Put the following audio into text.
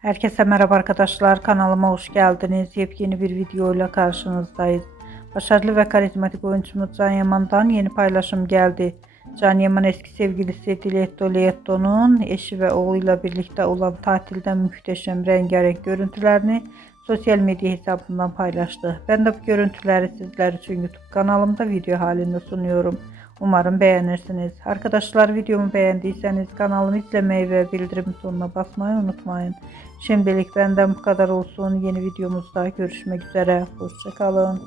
Herkese merhaba arkadaşlar, kanalıma hoş geldiniz. Yepyeni bir videoyla karşınızdayız. Başarılı ve karizmatik oyuncumuz Can Yaman'dan yeni paylaşım geldi. Can Yaman eski sevgilisi Diletto Lietto'nun eşi ve oğluyla birlikte olan tatilden muhteşem rengarenk görüntülerini sosyal medya hesabından paylaştı. Ben de bu görüntüleri sizler için YouTube kanalımda video halinde sunuyorum. Umarım beğenirsiniz. Arkadaşlar, videomu beğendiyseniz kanalımı izlemeyi ve bildirim butonuna basmayı unutmayın. Şimdilik benden bu kadar olsun. Yeni videomuzda görüşmek üzere. Hoşça kalın.